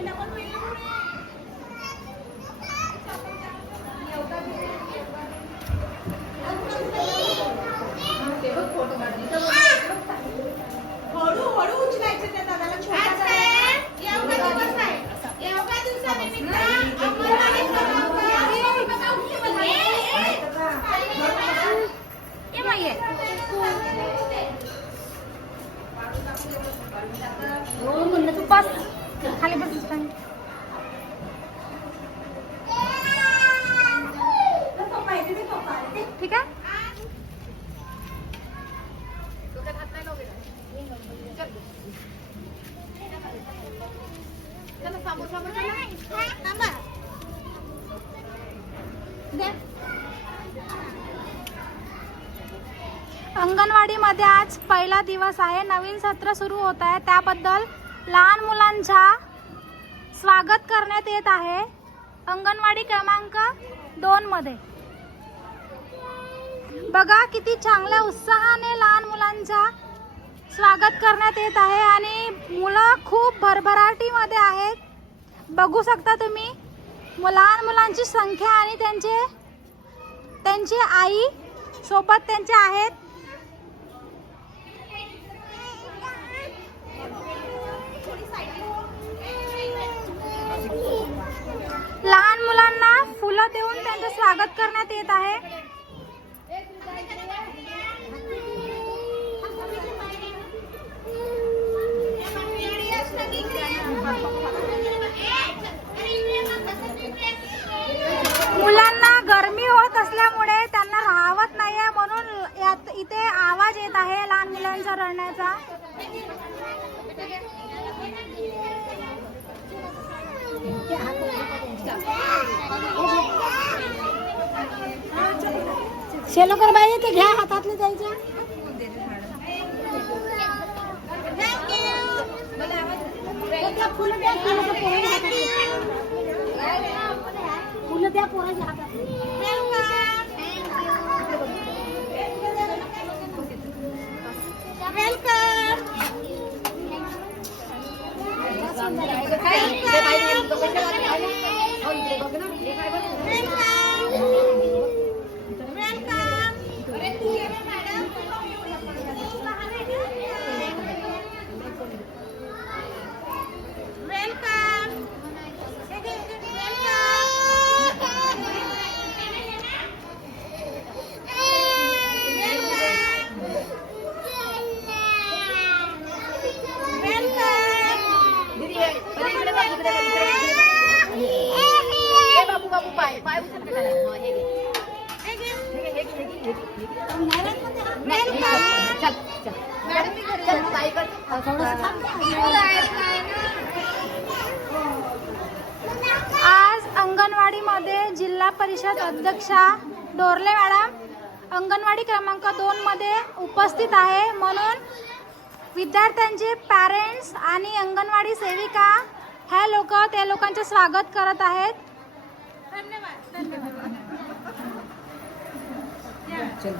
Ay, naku, may uri. ठीक आहे? अंगणवाडीमध्ये आज पहिला दिवस आहे. नवीन सत्र सुरू होत आहे. त्याबद्दल लहान मुलांच्या स्वागत करण्यात येत आहे. अंगणवाडी क्रमांक दोनमध्ये बघा किती चांगल्या उत्साहाने लहान मुलांचा स्वागत करण्यात येत आहे आणि मुलं खूप भरभराटीमध्ये आहेत. बघू शकता तुम्ही लहान मुलांची संख्या आणि त्यांचे त्यांची आई सोबत त्यांचे आहेत. लहान मुलांना फुलं देऊन त्यांचं स्वागत करण्यात येत आहे मुलांना गरमी होत असल्यामुळे त्यांना राहवत नाहीये म्हणून यात इथे आवाज येत आहे लहान मुलांचा रडण्याचा शेलोकर बाई ते घ्या हातातले त्यांच्या फुलं द्या फुलं द्या पोराच्या हातात. फुलं द्या परिषद अध्यक्षा डोरले मॅडम अंगणवाडी क्रमांक दोन मध्ये उपस्थित आहे. म्हणून विद्यार्थ्यांचे पॅरेंट्स आणि अंगणवाडी सेविका ह्या लोक त्या लोकांचे स्वागत करत आहेत. आज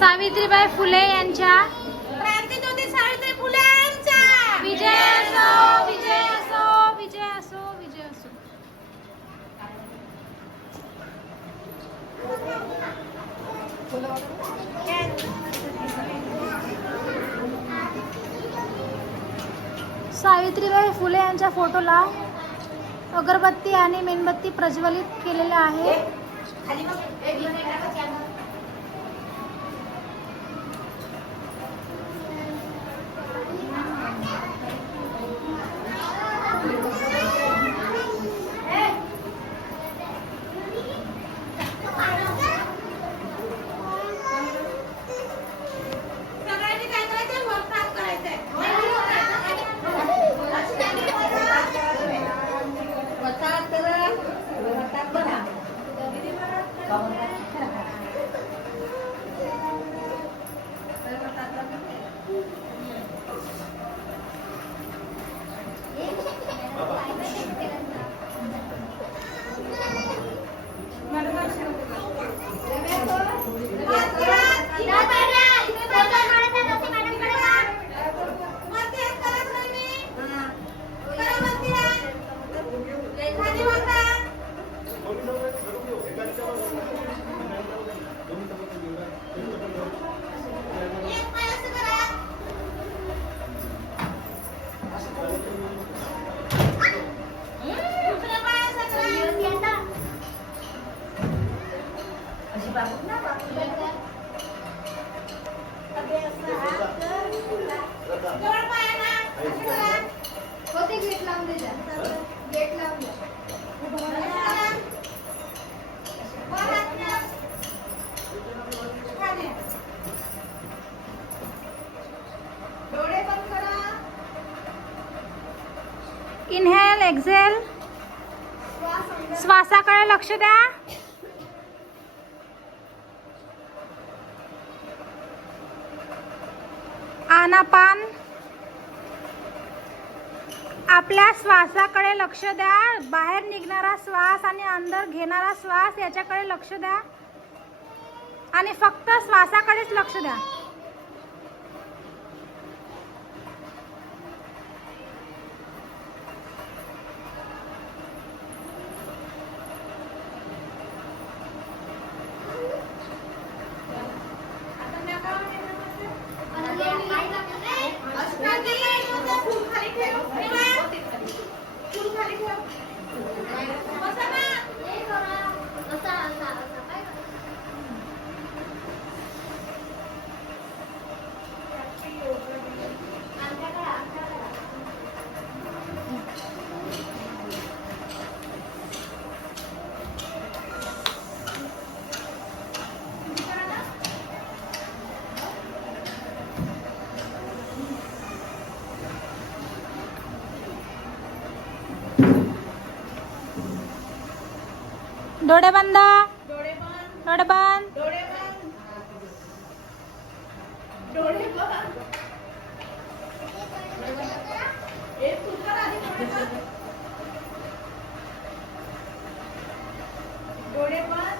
सावित्रीबाई फुले यांच्या क्रांतीज्योती सावित्री फुले यांच्या. विजय असो विजय असो विजय असो विजय असो. सावित्रीबाई फुले यांच्या फोटोला अगरबत्ती आणि मेणबत्ती प्रज्वलित केलेल्या आहे अक्षदा आनापान? आपल्या श्वासाकडे लक्ष द्या. बाहेर निघणारा श्वास आणि अंदर घेणारा श्वास याच्याकडे लक्ष द्या. आणि फक्त श्वासाकडेच लक्ष द्या. डोळे बंद डोळे बंद डोळे बंद डोळे बंद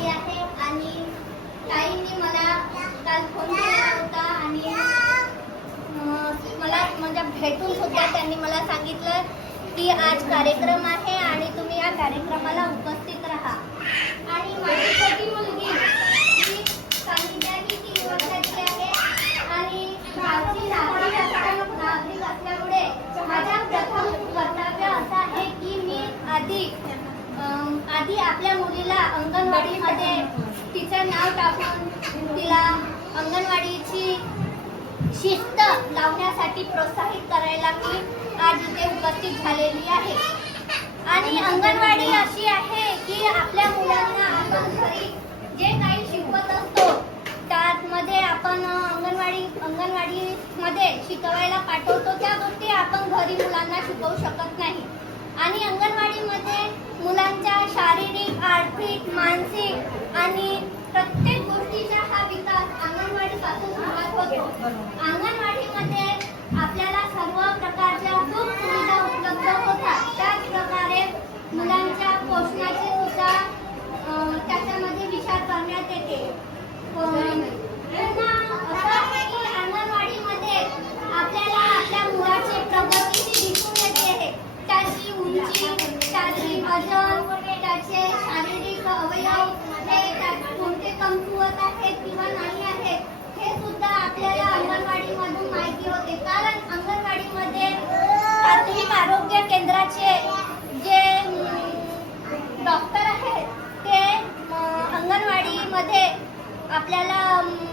आली आहे आणि ताईंनी मला काल फोन केला होता आणि मला म्हणजे भेटून सुद्धा त्यांनी मला सांगितलं की आज कार्यक्रम आहे आणि तुम्ही या कार्यक्रमाला उपस्थित राहा. आणि माझी छोटी मुलगी मी की तीन वर्षाची आहे आणि असल्यामुळे माझ्या प्रथम कर्तव्य असं आहे की मी आधी आधी आपल्या मुलीला अंगणवाडीमध्ये तिचं नाव टाकून तिला अंगणवाडीची शिस्त लावण्यासाठी प्रोत्साहित करायला मी आज इथे उपस्थित झालेली आहे. आणि अंगणवाडी अशी आहे की आपल्या मुलांना आपण घरी जे काही शिकवत असतो त्यामध्ये आपण अंगणवाडी अंगणवाडीमध्ये शिकवायला पाठवतो त्या गोष्टी आपण घरी मुलांना शिकवू शकत नाही. आणि अंगणवाडीमध्ये मुलांच्या शारीरिक आर्थिक मानसिक आणि प्रत्येक गोष्टीचा हा विकास अंगणवाडी पासून सुरुवात होतो. अंगणवाडीमध्ये आपल्याला सर्व प्रकारच्या सुख सुविधा उपलब्ध अंगणवाडीमध्ये आपल्याला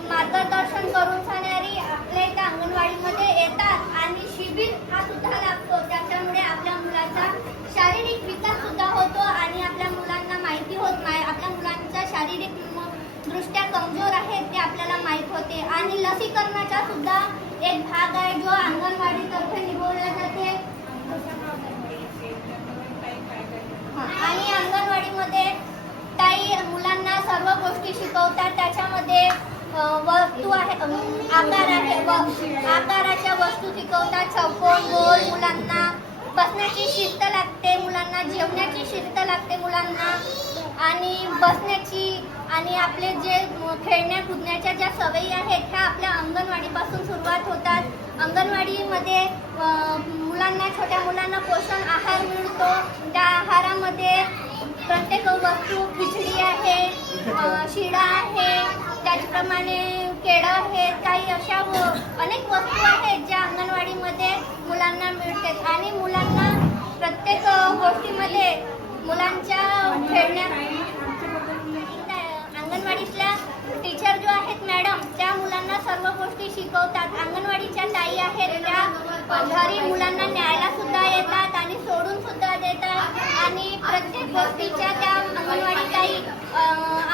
मार्गदर्शन करून सांगणारी आपल्या इथे अंगणवाडीमध्ये येतात आणि शिबिर हा सुद्धा लागतो. त्याच्यामुळे आपल्या मुलाचा शारीरिक विकास सुद्धा होतो आणि आपल्या मुलांना माहिती होत नाही. आपल्या मुलांचा शारीरिक दृष्ट्या कमजोर आहे ते आपल्याला माहीत होते. आणि लसीकरणाचा सुद्धा एक भाग आहे जो अंगणवाडीतर्फे निभवला जाते. आणि अंगणवाडीमध्ये काही मुलांना सर्व गोष्टी शिकवतात. त्याच्यामध्ये वस्तू आहे आकार आहे. व आकाराच्या वस्तू शिकवतात. चौकोन गोल मुलांना. बसण्याची शिस्त लागते मुलांना. जेवण्याची शिस्त लागते मुलांना. आणि बसण्याची आणि आपले जे खेळण्या कुदण्याच्या ज्या सवयी आहेत ह्या आपल्या अंगणवाडीपासून सुरुवात होतात. अंगणवाडीमध्ये मुलांना छोट्या मुलांना पोषण आहार मिळतो. त्या आहारामध्ये प्रत्येक वस्तू खिचडी आहे शिडा आहे त्याचप्रमाणे केळं आहेत काही अशा व- अनेक वस्तू आहेत ज्या अंगणवाडीमध्ये मुलांना मिळतात. आणि मुलांना प्रत्येक गोष्टीमध्ये मुलांच्या खेळण्या अंगणवाडीतल्या टीचर जो आहेत मॅडम त्या मुलांना सर्व गोष्टी शिकवतात. अंगणवाडीच्या ताई आहेत त्या घरी मुलांना न्यायला सुद्धा येतात आणि सोडून सुद्धा देतात. आणि प्रत्येक गोष्टीच्या त्या अंगणवाडी ताई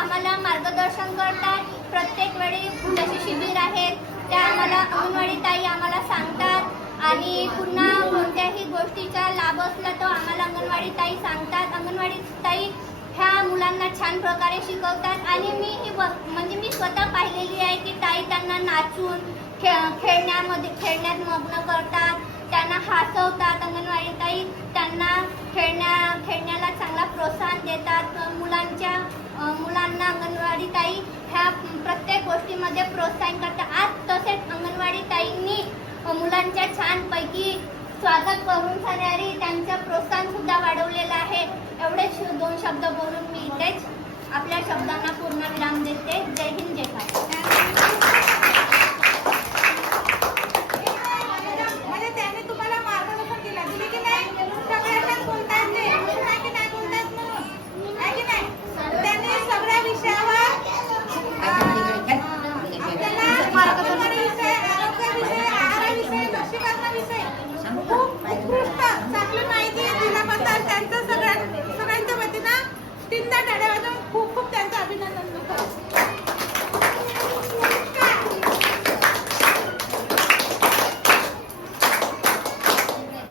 आम्हाला मार्गदर्शन करतात. प्रत्येक वेळी जसे शिबिर आहेत त्या आम्हाला अंगणवाडी ताई आम्हाला सांगतात. आणि पुन्हा कोणत्याही गोष्टीचा लाभ असला तो आम्हाला अंगणवाडी ताई सांगतात. अंगणवाडी ताई ह्या मुलांना छान प्रकारे शिकवतात. आणि मी ही म्हणजे मी स्वतः पाहिलेली आहे की ताई त्यांना नाचून खे खेळण्यामध्ये खेळण्यात मग्न करतात. त्यांना हसवतात अंगणवाडी ताई त्यांना खेळण्या खेळण्याला चांगला प्रोत्साहन देतात. मुलांच्या मुलांना अंगणवाडी ताई ह्या प्रत्येक गोष्टीमध्ये प्रोत्साहन करतात. आज तसेच अंगणवाडी ताईंनी मुलांच्या छानपैकी स्वागत करून सांगणारी त्यांचं प्रोत्साहन सुद्धा वाढवलेलं आहे. एवढेच दोन शब्द बोलून मी इथेच आपल्या शब्दांना पूर्ण विराम देते. जय हिंद जय भारत.